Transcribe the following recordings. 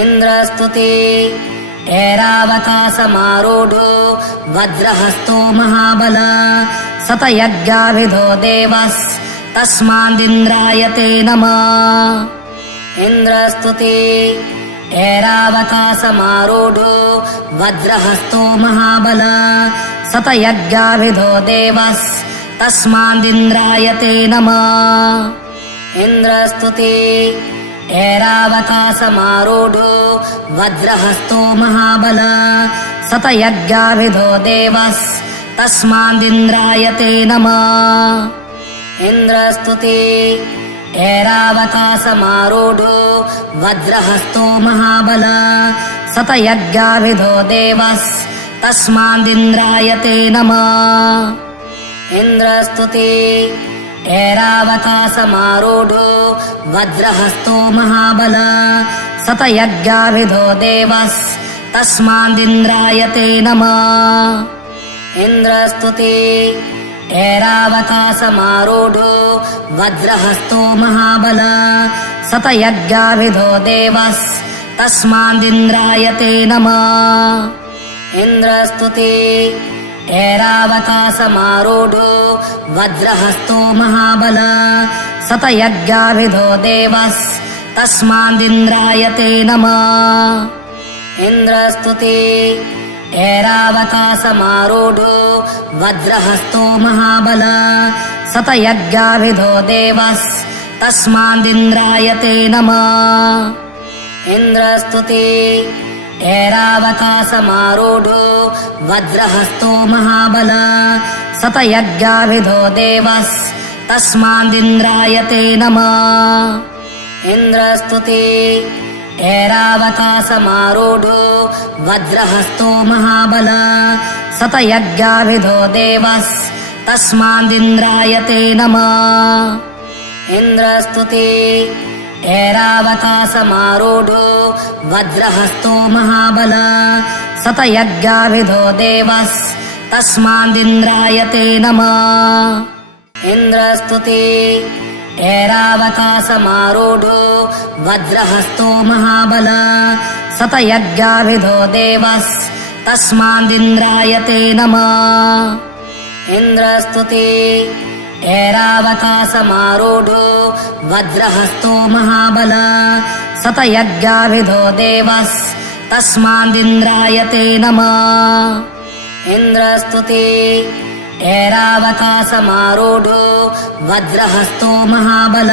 इंद्रस्तुते ऐरावतासमारूढो वज्रहस्तो महाबल शतयज्ञाविधो देवस्तस्मादिन्द्राय ते नमः। इंद्रस्तुते ऐरावतासमारूढो वज्रहस्तो महाबल शतयज्ञाविधो देवस्तस्मादिन्द्राय ते नमः। इंद्रस्तुते ऐरावतासमारूढो वज्रहस्तो महाबल शतयज्ञाविधो देवस्तस्मादिन्द्राय ते नमः। इंद्रस्तुते ऐरावतासमारूढो वज्रहस्तो महाबल शतयज्ञाविधो देवस्तस्मादिन्द्राय ते नमः। इंद्रस्तुते ऐरावतासमारूढो वज्रहस्तो महाबल शतयज्ञाविधो देवस्तस्मादिन्द्राय ते नमः। इंद्रस्तुते ऐरावतासमारूढो वज्रहस्तो महाबल शतयज्ञाविधो देवस्तस्मादिन्द्राय ते नमः। इंद्रस्तुते ऐरावतासमारूढो वज्रहस्तो महाबल शतयज्ञाविधो देवस्तस्मादिन्द्राय ते नमः। इंद्रस्तुते ऐरावतासमारूढो वज्रहस्तो महाबल शतयज्ञाविधो देवस्तस्मादिन्द्राय ते नमः। इंद्रस्तुते ऐरावतासमारूढो वज्रहस्तो महाबल शतयज्ञाविधो देवस्तस्मादिन्द्राय ते नमः। इंद्रस्तुते ऐरावतासमारूढो वज्रहस्तो महाबल शतयज्ञाविधो देवस्तस्मादिन्द्राय ते नमः। इंद्रस्तुते ऐरावतासमारूढो वज्रहस्तो महाबल शतयज्ञाविधो देवस्तस्मादिन्द्राय ते नमः। इंद्रस्तुते ऐरावतासमारूढो वज्रहस्तो महाबल शतयज्ञाविधो देवस्तस्मादिन्द्राय ते नमः। इंद्रस्तुते ऐरावतासमारूढो वज्रहस्तो महाबल शतयज्ञाविधो देवस्तस्मादिन्द्राय ते नमः। इंद्रस्तुते ऐरावतासमारूढो वज्रहस्तो महाबल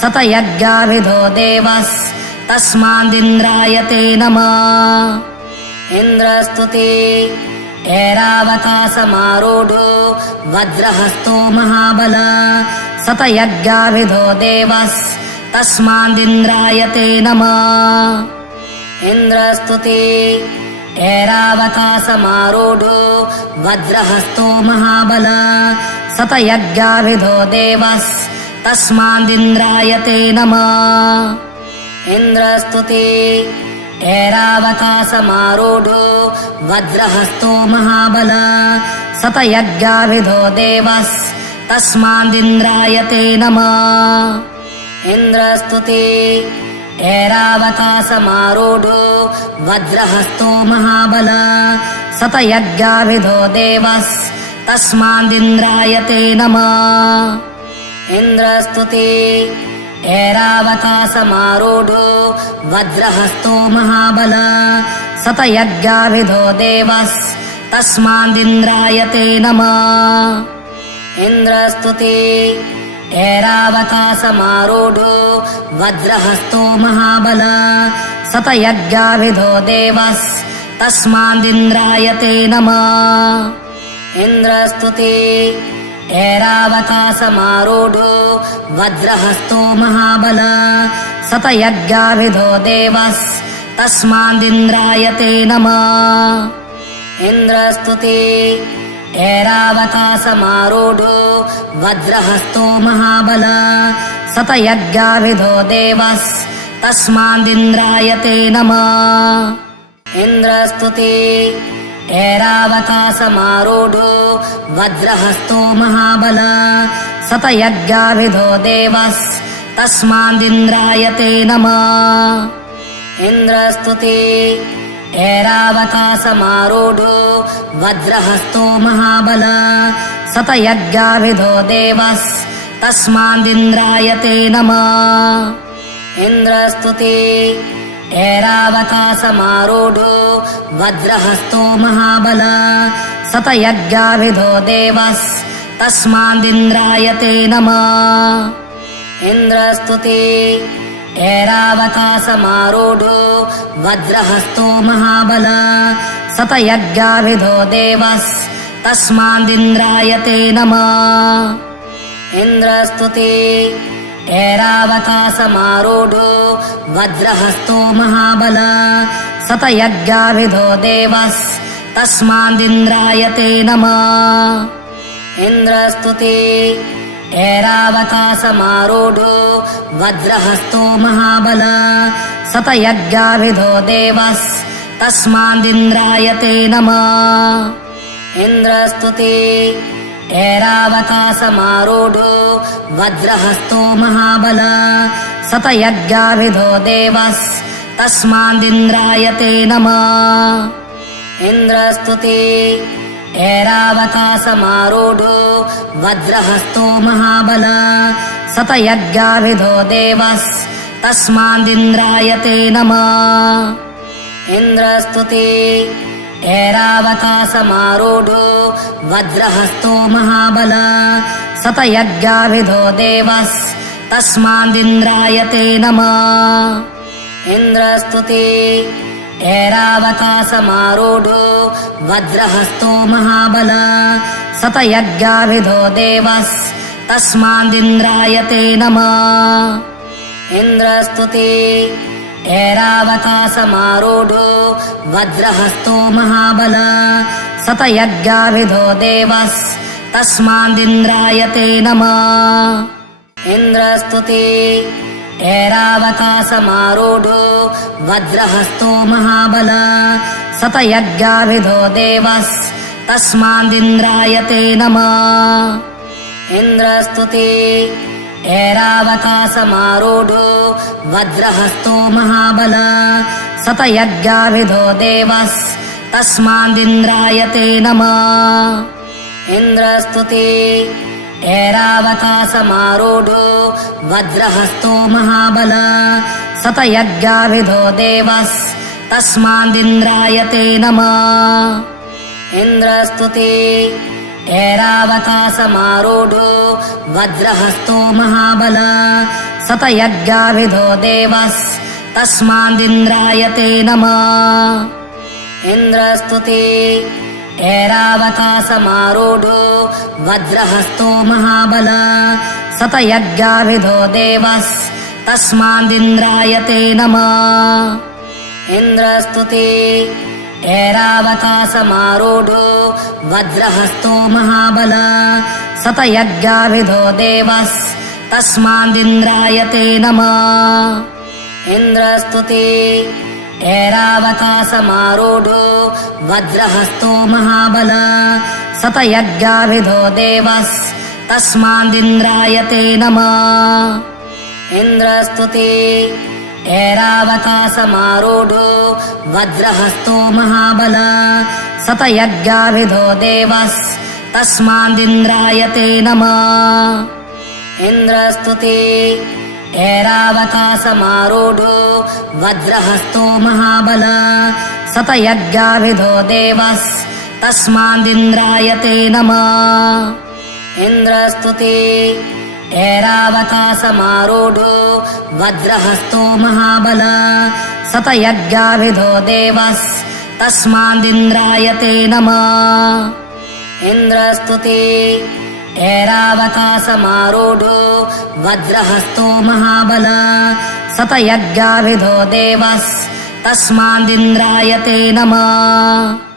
शतयज्ञाविधो देवस्तस्मादिन्द्राय ते नमः। इंद्रस्तुते ऐरावतासमारूढो वज्रहस्तो महाबल शतयज्ञाविधो देवस्तस्मादिन्द्राय ते नमः। इंद्रस्तुते ऐरावतासमारूढो वज्रहस्तो महाबल शतयज्ञाविधो देवस्तस्मादिन्द्राय ते नमः। इंद्रस्तुते ऐरावतासमारूढो वज्रहस्तो महाबल शतयज्ञाविधो देवस्तस्मादिन्द्राय ते नमः। इंद्रस्तुते ऐरावतासमारूढो वज्रहस्तो महाबल शतयज्ञाविधो देवस्तस्मादिन्द्राय ते नमः। इंद्रस्तुते ऐरावतासमारूढो वज्रहस्तो महाबल शतयज्ञाविधो देवस्तस्मादिन्द्राय ते नमः। इंद्रस्तुते ऐरावतासमारूढो वज्रहस्तो महाबल शतयज्ञाविधो देवस्तस्मादिन्द्राय ते नमः। इंद्रस्तुते ऐरावतासमारूढो वज्रहस्तो महाबल शतयज्ञाविधो देवस्तस्मादिन्द्राय ते नमः। इंद्रस्तुते ऐरावतासमारूढो वज्रहस्तो महाबल शतयज्ञाविधो देवस्तस्मादिन्द्राय ते नमः। इंद्रस्तुते ऐरावतासमारूढो वज्रहस्तो महाबल शतयज्ञाविधो देवस्तस्मादिन्द्राय ते नमः। ఇంద్రస్తుతే ऐरावतासमारूढो वज्रहस्तो महाबल शतयज्ञाभिधो देवस्तस्मादिन्द्राय ते नमः इंद्रस्तुते ऐरावतासमारूढो वज्रहस्तो महाबल शतयज्ञाभिधो देवस्तस्मादिन्द्राय ते नमः इंद्रस्तुते ऐरावतासमारूढो वज्रहस्तो महाबल शतयज्ञाभिधो देवस्तस्मादिन्द्राय ते नमः इंद्रस्तुते ऐरावतासमारूढो वज्रहस्तो महाबल शतयज्ञाभिधो देवस्तस्मादिन्द्राय ते नमः इंद्रस्तुते ऐरावतासमारूढो वज्रहस्तो महाबल शतयज्ञाभिधो देवस्तस्मादिन्द्राय ते नमः इंद्रस्तुते ऐरावतासमारूढो वज्रहस्तो महाबल शतयज्ञाभिधो देवस्तस्मादिन्द्राय ते नमः इंद्रस्तुते ऐरावतासमारूढो वज्रहस्तो महाबल शतयज्ञाभिधो देवस्तस्मादिन्द्राय ते नमः इंद्रस्तुते ऐरावतासमारूढो वज्रहस्तो महाबल शतयज्ञाभिधो देवस्तस्मादिन्द्राय ते नमः इंद्रस्तुते ऐरावतासमारूढो वज्रहस्तो महाबल शतयज्ञाभिधो देवस्तस्मादिन्द्राय ते नमः इंद्रस्तुते ऐरावतासमारूढो वज्रहस्तो महाबल शतयज्ञाभिधो देवस्तस्मादिन्द्राय ते नमः इंद्रस्तुते ऐरावतासमारूढो वज्रहस्तो महाबल शतयज्ञाभिधो देवस्तस्मादिन्द्राय ते नमः इंद्रस्तुते ऐरावतासमारूढो वज्रहस्तो महाबल शतयज्ञाभिधो देवस्तस्मादिन्द्राय ते नमः इंद्रस्तुते ऐरावतासमारूढो वज्रहस्तो महाबल शतयज्ञाभिधो देवस्तस्मादिन्द्राय ते नमः इंद्रस्तुते ऐरावतासमारूढो वज्रहस्तो महाबल शतयज्ञाभिधो देवस्तस्मादिन्द्राय ते नमः इंद्रस्तुते ऐरावतासमारूढो वज्रहस्तो महाबल शतयज्ञाभिधो देवस्तस्मादिन्द्राय ते नमः इंद्रस्तुते ऐरावतासमारूढो वज्रहस्तो महाबल शतयज्ञाभिधो देवस्तस्मादिन्द्राय ते नमः इंद्रस्तुते ऐरावतासमारूढो वज्रहस्तो महाबल शतयज्ञाभिधो देवस्तस्मादिन्द्राय ते नमः इंद्रस्तुते ऐरावतासमारूढो वज्रहस्तो महाबल शतयज्ञाभिधो देवस्तस्मादिन्द्राय ते नमः इंद्रस्तुते ऐरावतासमारूढो वज्रहस्तो महाबल शतयज्ञाभिधो देवस्तस्मादिन्द्राय ते नमः इंद्रस्तुते ऐरावतासमारूढो वज्रहस्तो महाबल शतयज्ञाभिधो देवस्तस्मादिन्द्राय ते नमः इंद्रस्तुते ऐरावतासमारूढो वज्रहस्तो महाबल शतयज्ञाभिधो देवस्तस्मादिन्द्राय ते नमः।